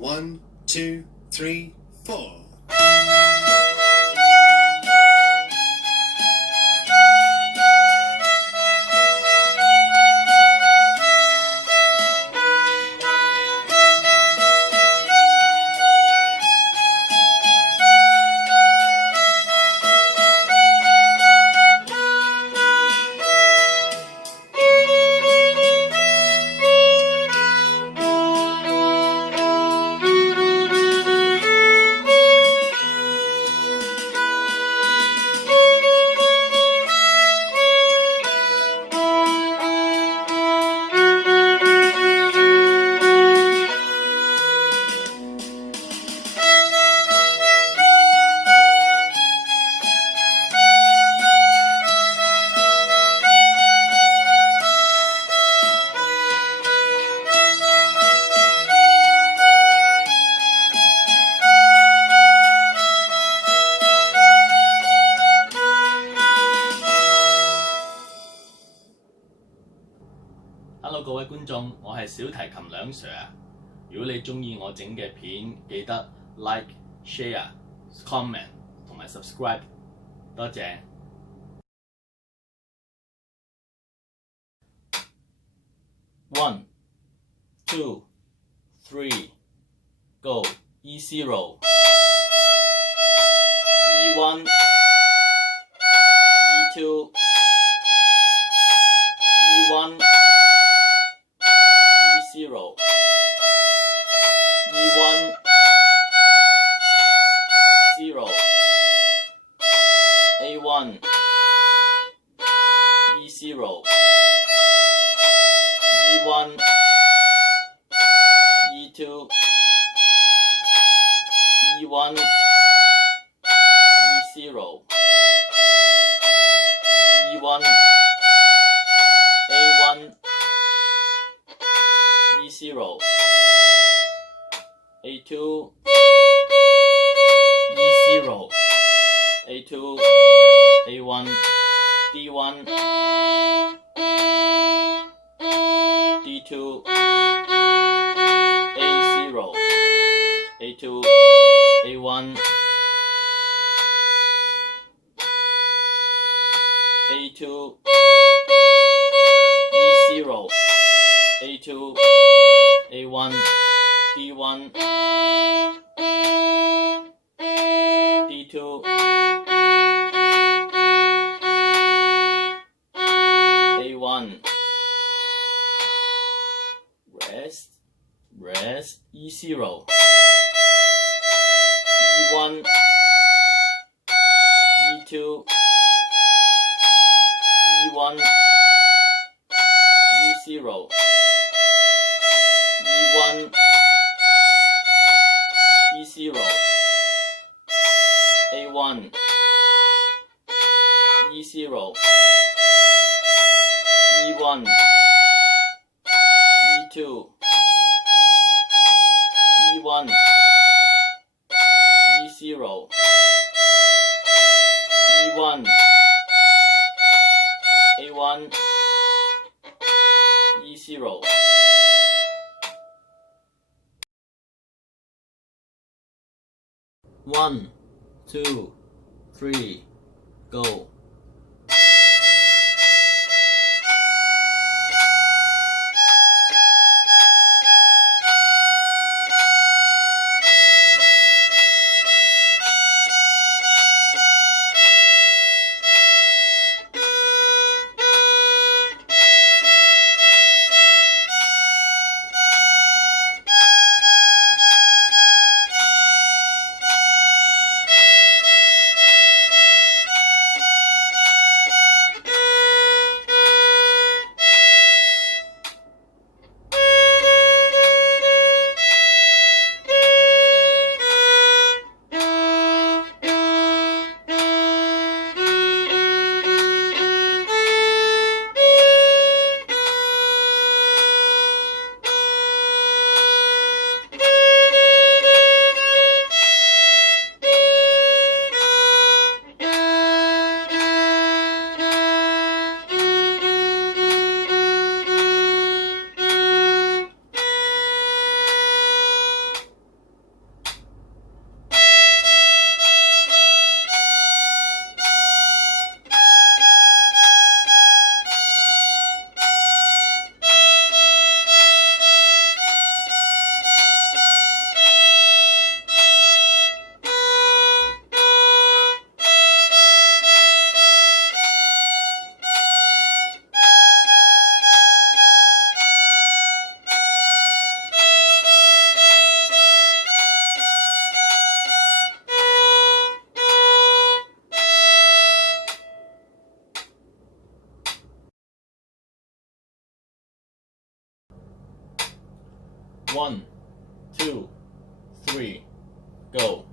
1, 2, 3, 4. Hello 各位觀眾，我係小提琴梁 Sir 啊！如果你中意我整嘅片，記得 like、share、comment 同埋 subscribe， 多謝。1, 2, 3, go. E0, E1, E2, E1, E0, E1, 0, A1, E0, E1, E2, E1, E0, E1, A1, E0, A2, E0, A2, A1, D1, D2, A0, A2, A1, A2, E0, A2, A1, D1, D2, A1, rest, E0, E1, E2, E1, E0, E1, E0, A1, E0, E1, E2, E1, E0, E1, A1, E0. One, 2, 3, go. 1, 2, 3, go.